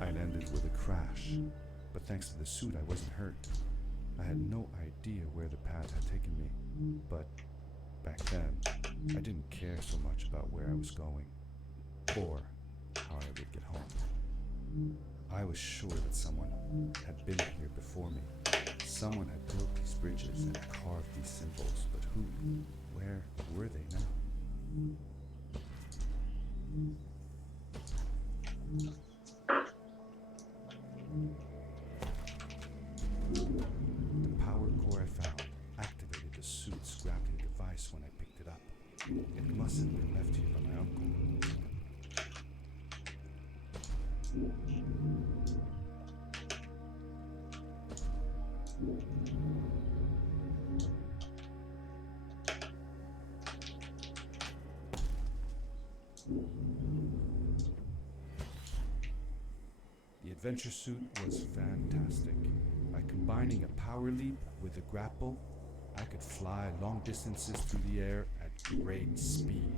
I landed with a crash, but thanks to the suit I wasn't hurt. I had no idea where the pad had taken me, but back then, I didn't care so much about where I was going, or how I would get home. I was sure that someone had been here before me. Someone had built these bridges and carved these symbols, but who? Where were they now? The power core I found activated the suit's grappling device when I picked it up. It must have been left here by my uncle. The adventure suit was fantastic. By combining a power leap with a grapple, I could fly long distances through the air at great speed.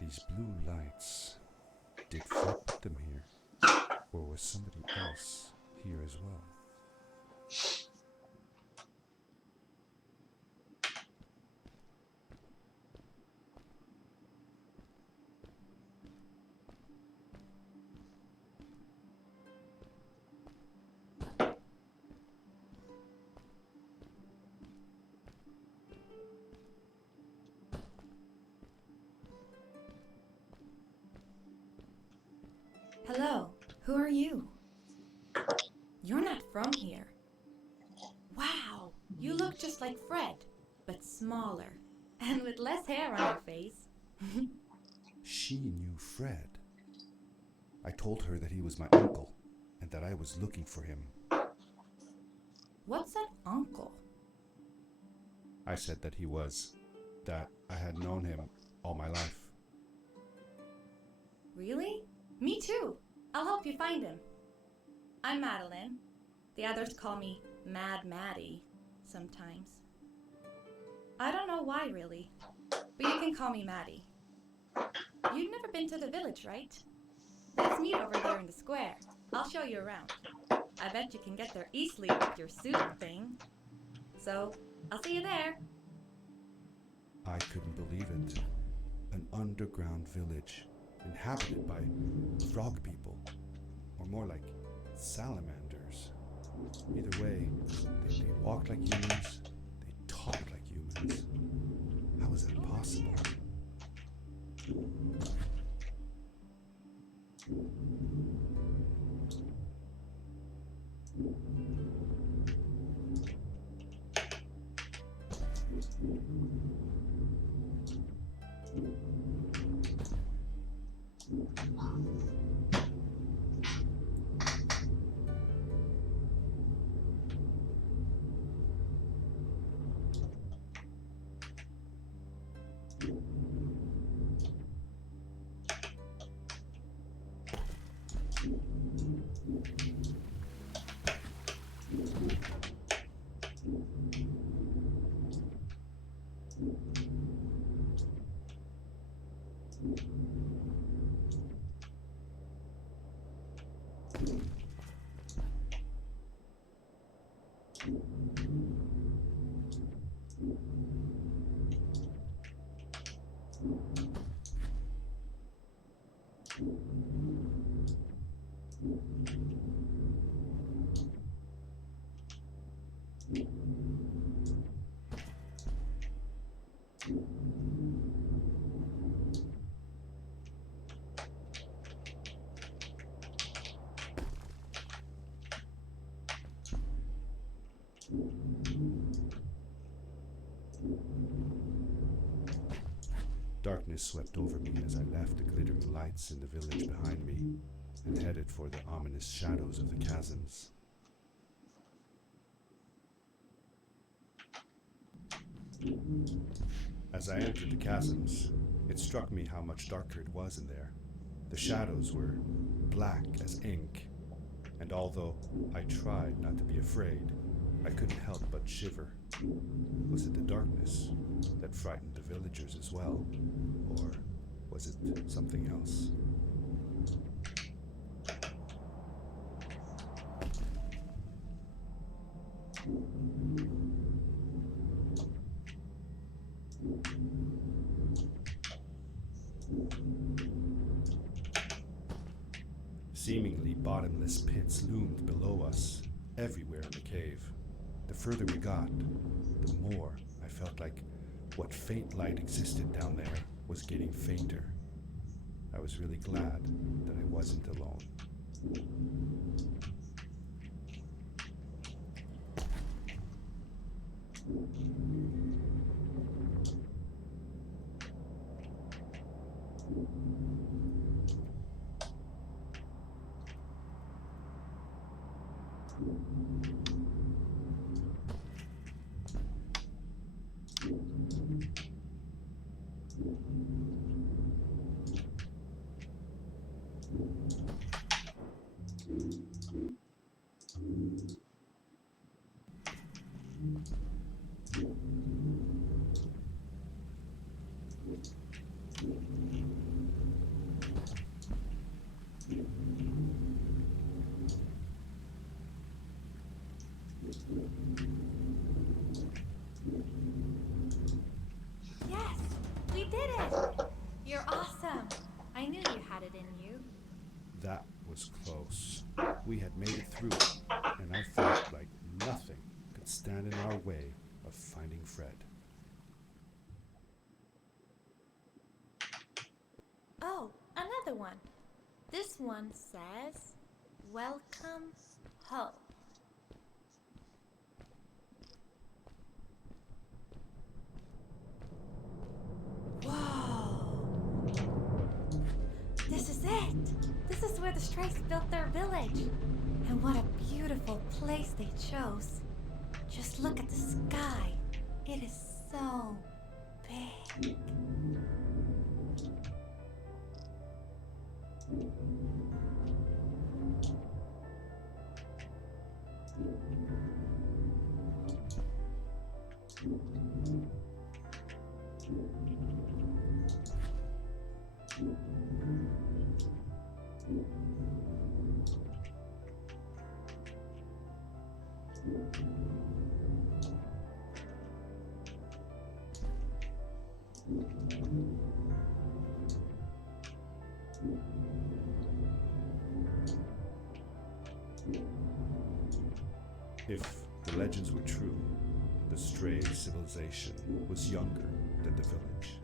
These blue lights, did Fred put them here? Or was somebody else here as well? Hello, who are you? You're not from here. Wow, you look just like Fred, but smaller, and with less hair on your face. She knew Fred. I told her that he was my uncle, and that I was looking for him. What's an uncle? I said that he was, that I had known him all my life. Really? Me too. I'll help you find him. I'm Madeline. The others call me Mad Maddie sometimes. I don't know why, really, but you can call me Maddie. You've never been to the village, right? Let's meet over there in the square. I'll show you around. I bet you can get there easily with your suit thing. So, I'll see you there. I couldn't believe it. An underground village, inhabited by frog people, or more like salamanders. Either way, they walked like humans, they talked like humans. How is that possible? Darkness swept over me as I left the glittering lights in the village behind me and headed for the ominous shadows of the chasms. As I entered the chasms, it struck me how much darker it was in there. The shadows were black as ink, and although I tried not to be afraid, I couldn't help but shiver. Was it the darkness that frightened the villagers as well? Or was it something else? Seemingly bottomless pits loomed below us, everywhere in the cave. The further we got, the more I felt like what faint light existed down there was getting fainter. I was really glad that I wasn't alone. Yes, we did it! You're awesome. I knew you had it in you. That was close. We had made it through, and I felt like nothing could stand in our way of finding Fred. Oh, another one. This one says, "Welcome home." Whoa! This is it! This is where the Strays built their village. And what a beautiful place they chose. Just look at the sky. It is so big. If the legends were true, the Stray civilization was younger than the village.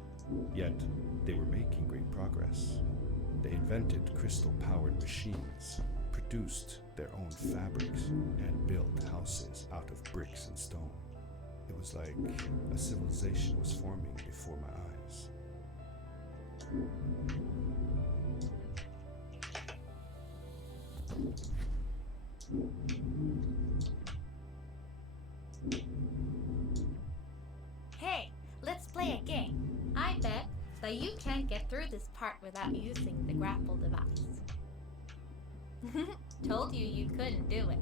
Yet, they were making great progress. They invented crystal-powered machines, produced their own fabrics, and built houses out of bricks and stone. It was like a civilization was forming before my eyes. Hey, let's play a game. I bet that you can't get through this part without using the grapple device. Told you you couldn't do it.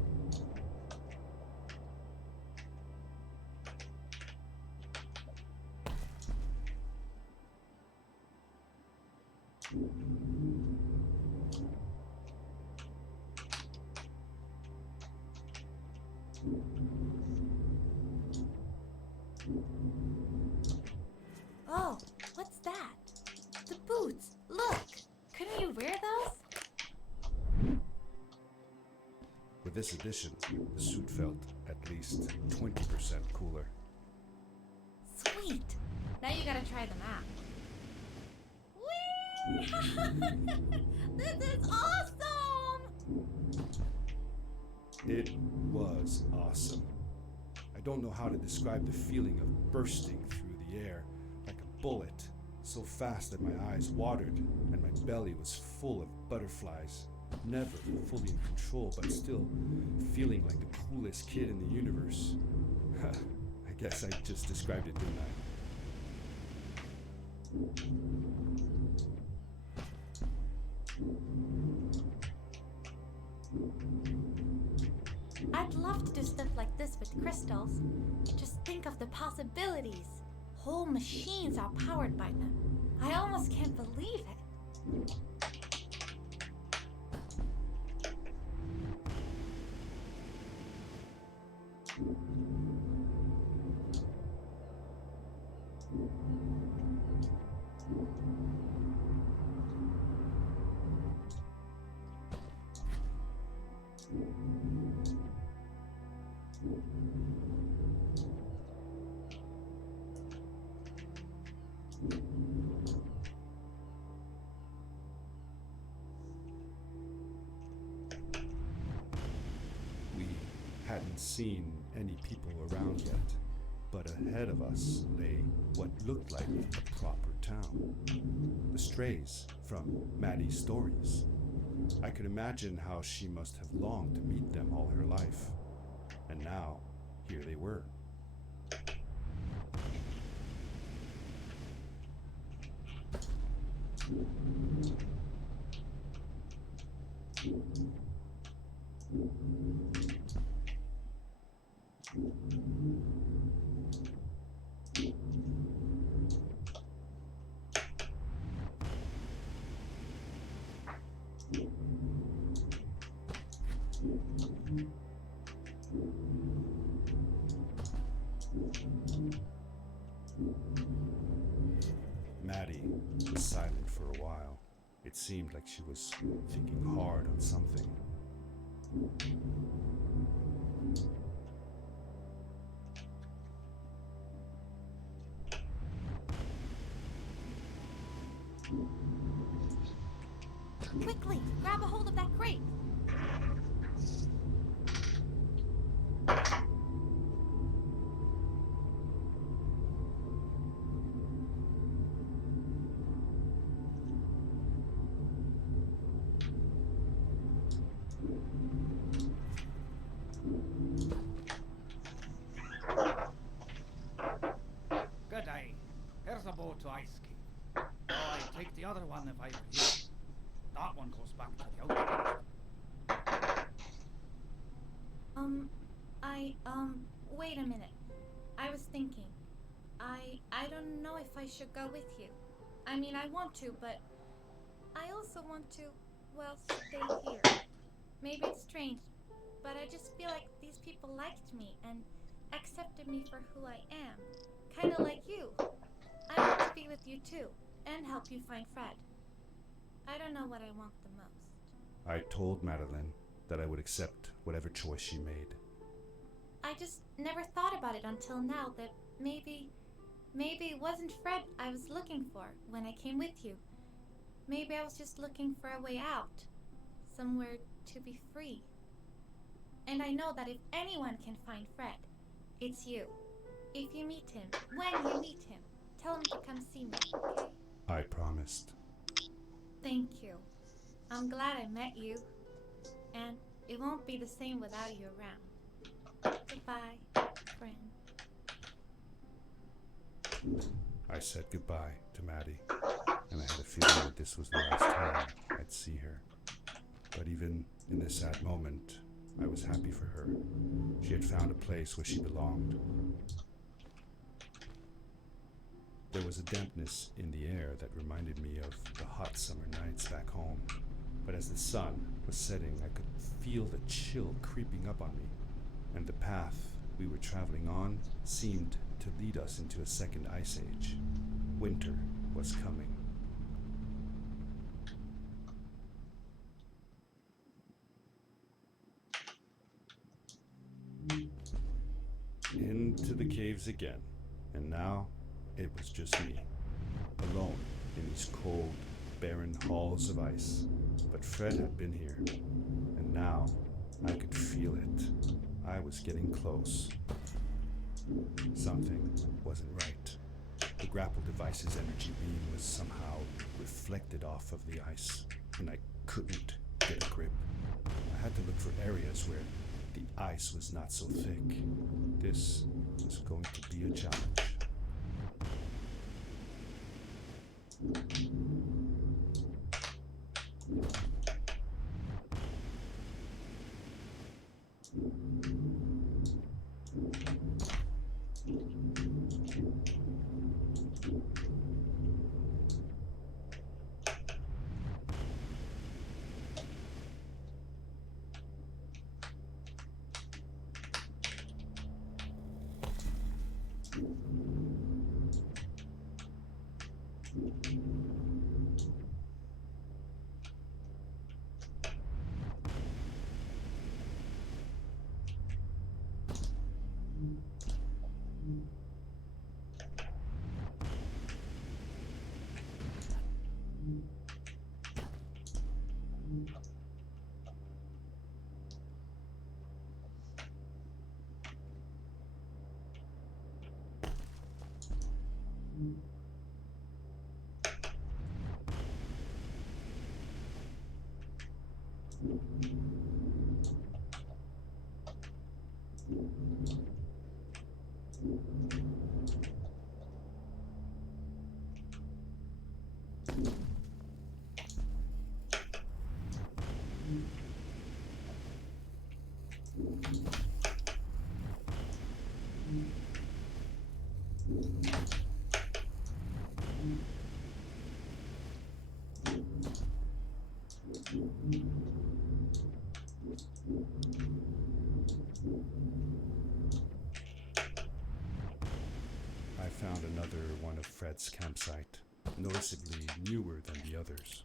Oh, what's that? The boots! Look! Couldn't you wear those? With this addition, the suit felt at least 20% cooler. Sweet! Now you gotta try them out. Whee! This is awesome! It was awesome. I don't know how to describe the feeling of bursting through the air like a bullet, so fast that my eyes watered and my belly was full of butterflies. Never fully in control, but still feeling like the coolest kid in the universe. I guess I just described it, didn't I? I'd love to do stuff like this with crystals. Just think of the possibilities. Whole machines are powered by them. I almost can't believe it. We hadn't seen any people around yet, but ahead of us lay what looked like a proper town. The strays from Maddie's stories. I could imagine how she must have longed to meet them all her life. And now, here they were. Maddie was silent for a while. It seemed like she was thinking hard on something. Quickly, grab a hold of that crate. Good day. Here's a boat to Ice Cave. Oh, I'd take the other one if I were you. That one goes back to the outpost. Wait a minute. I was thinking. I don't know if I should go with you. I mean, I want to, but I also want to, well, stay here. Maybe it's strange, but I just feel like these people liked me and accepted me for who I am. Kind of like you. I want to be with you too, and help you find Fred. I don't know what I want the most. I told Madeline that I would accept whatever choice she made. I just never thought about it until now that maybe it wasn't Fred I was looking for when I came with you. Maybe I was just looking for a way out. Somewhere to be free. And I know that if anyone can find Fred, it's you. If you meet him, when you meet him, tell him to come see me, okay? I promised. Thank you. I'm glad I met you. And it won't be the same without you around. Goodbye, friend. I said goodbye to Maddie, and I had a feeling that this was the last time I'd see her. But even In this sad moment, I was happy for her. She had found a place where she belonged. There was a dampness in the air that reminded me of the hot summer nights back home. But as the sun was setting, I could feel the chill creeping up on me, and the path we were traveling on seemed to lead us into a second ice age. Winter was coming. Into the caves again, and now it was just me, alone in these cold, barren halls of ice. But Fred had been here, and now I could feel it. I was getting close. Something wasn't right. The grapple device's energy beam was somehow reflected off of the ice, and I couldn't get a grip. I had to look for areas where the ice was not so thick. This was going to be a challenge. I found another one of Fred's campsite, noticeably newer than the others.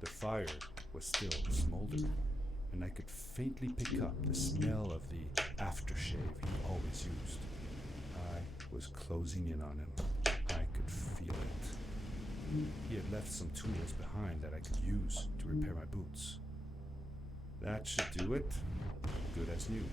The fire was still smoldering, and I could faintly pick up the smell of the aftershave he always used. I was closing in on him. I could feel it. He had left some tools behind that I could use to repair my boots. That should do it. Good as new.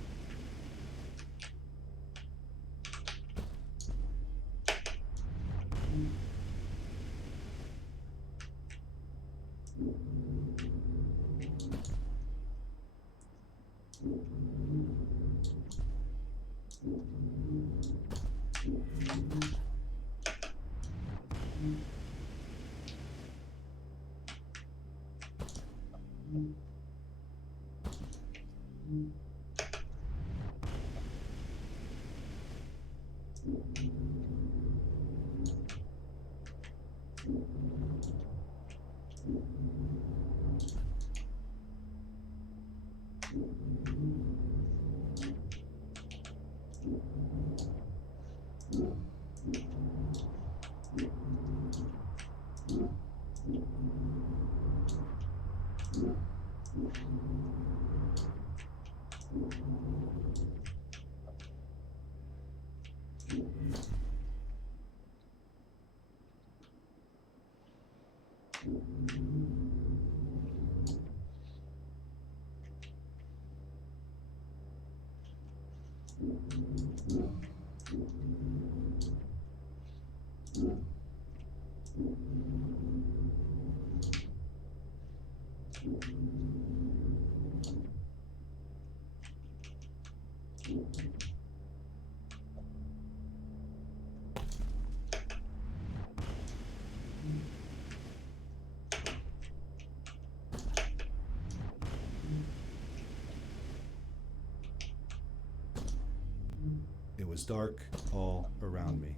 was dark all around me,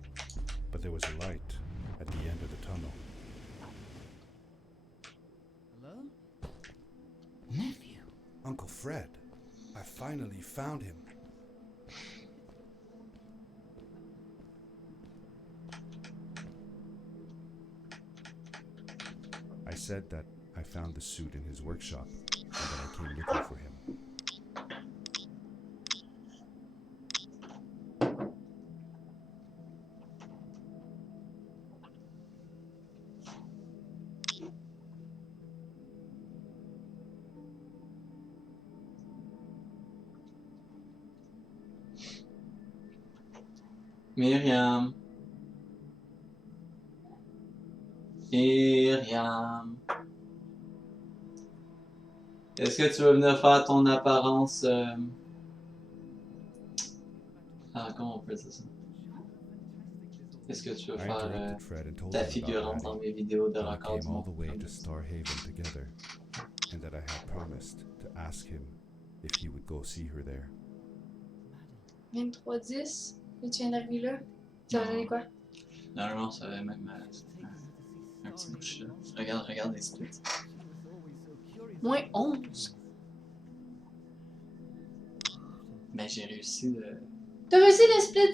but there was a light at the end of the tunnel. Hello? Nephew. Uncle Fred, I finally found him. I said that I found the suit in his workshop and that I came looking for him. Myriam. Myriam. Est-ce que tu veux venir faire ton apparence... Ah, comment on peut dire ça? Est-ce que tu veux I faire interrupted Fred and told ta him about figurante dans Maddie, mes vidéos de that we record du came all the monde? way to Starhaven together, and that I had promised to ask him if he would go see her there. 23-10. Et tu viens d'arriver là. Tu as donné quoi? Non, ça avait même un petit bouche là. Regarde les splits. Moins 11. Ben j'ai réussi T'as réussi le split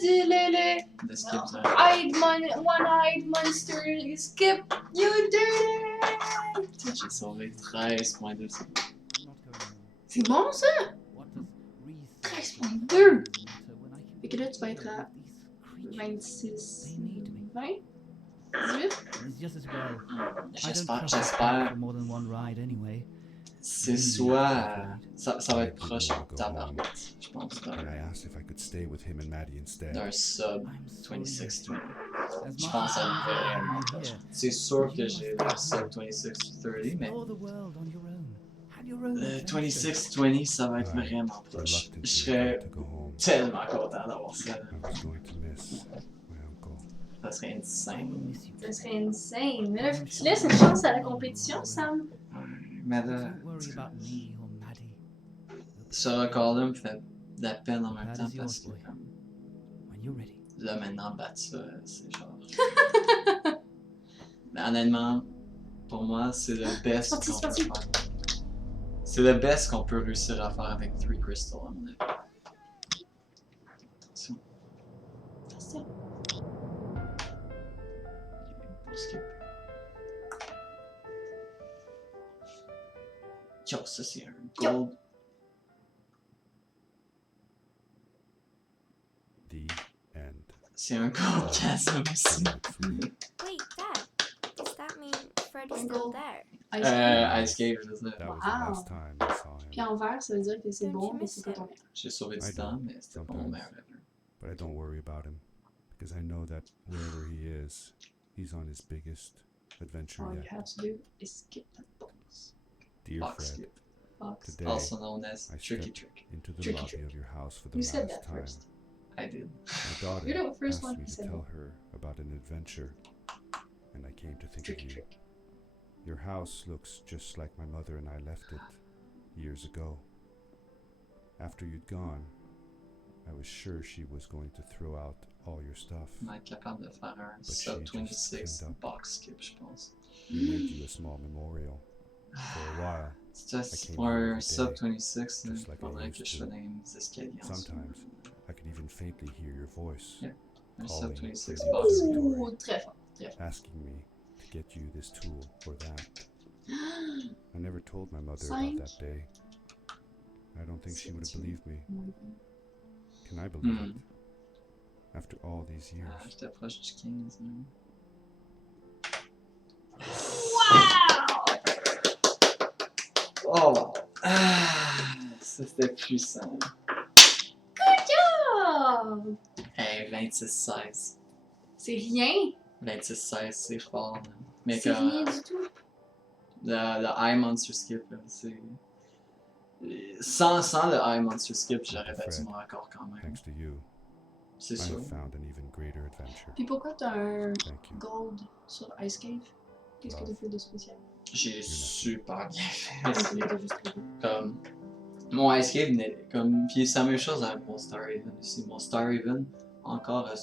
de skip ça. One-eyed monster skip. You did it! J'ai sauvé 13.2 secondes. C'est bon ça? 13.2! Fait que là tu vas être à 26, 20, 18? It's just as well. J'espère. More than one ride anyway. C'est soit... Ça va être proche tabarnak, je pense, And I asked if I could stay with him and Maddie instead. d'un sub I'm so 26-20. As Je much pense que ça as me fait vraiment you proche. here, C'est sûr que j'ai le sub 26-30, mais explore the world on your own. Have your own le adventure. 26-20, ça va être I vraiment proche. Je reluctantly serais agreed to go home. tellement content d'avoir ça. I was going to miss my uncle. Ça serait I will insane. miss you. Ça serait insane. Mais là, faut que tu laisses une chance à la compétition, Sam. Mais là, Don't worry about me or Maddie. ce record-là me fait de la peine en même That temps is parce yours, que boy. comme, When you're ready. là maintenant battre ça, c'est genre. Mais honnêtement, pour moi, c'est le best C'est qu'on parti. peut faire. C'est le best qu'on peut réussir à faire avec 3 crystals à mon avis. Attention. Attention. Pour skip. Yo, ça c'est un gold. The end. C'est un gold chasm aussi. Wait, Dad. Does that mean Fred is Uncle. still there? Ice Cave, je sais. That was Wow. the last time I saw Puis him. en vert, ça veut dire que c'est Don't bon, you mais c'est pas miss ton him? meilleur. J'ai sauvé I du temps, don't, mais c'était pas mon sometimes. meilleur ever. But I don't worry about him, because I know that wherever he is, he's on his biggest adventure All you yet. have to do is skip that box. Dear Box Fred, skip. Box. today Also known as I Tricky stepped Trick. into the Tricky lobby trick. of your house for the You said last that time. first. I did. My daughter You're the first asked one me who to said tell that. her about an adventure, and I came to think Tricky of you. trick. Your house looks just like my mother and I left it years ago. After you'd gone, I was sure she was going to throw out all your stuff. On va être capable de faire un But sub she just 26 cleaned up. box skip, je pense. We made you a small memorial. For a while, C'est juste came pour here un every sub day, 26, il just like I faudrait used que je to. fasse des escaliers en dessous. sometimes I could even faintly hear your voice Yeah. Un calling sub from 26 the box skip. observatory, Ouh, très fort, très fort. asking me to get you this tool or that. I never told my mother Cinq. about that day. I don't think she would have believed me. Moins Can I believe Hmm. it? After all these Ah, years. j'étais proche du 15. Hein. Oh! Ah, ça c'était puissant. Oh! Hey, 26-16. C'est rien. 26-16, c'est fort. Là. Mais C'est rien que du tout. le High Monster Skip, là, c'est. Sans le High Monster Skip, j'aurais battu mon record quand même. Thanks to you, C'est I sûr. have found an even greater adventure. Puis pourquoi t'as un Thank you. gold sur Ice Cave? Qu'est-ce que t'as fait de spécial? J'ai super bien fait. T'as C'est juste trouvé. comme. Mon Ice Cave, comme. Puis c'est la même chose avec mon Star Haven aussi. Mon Star Haven, encore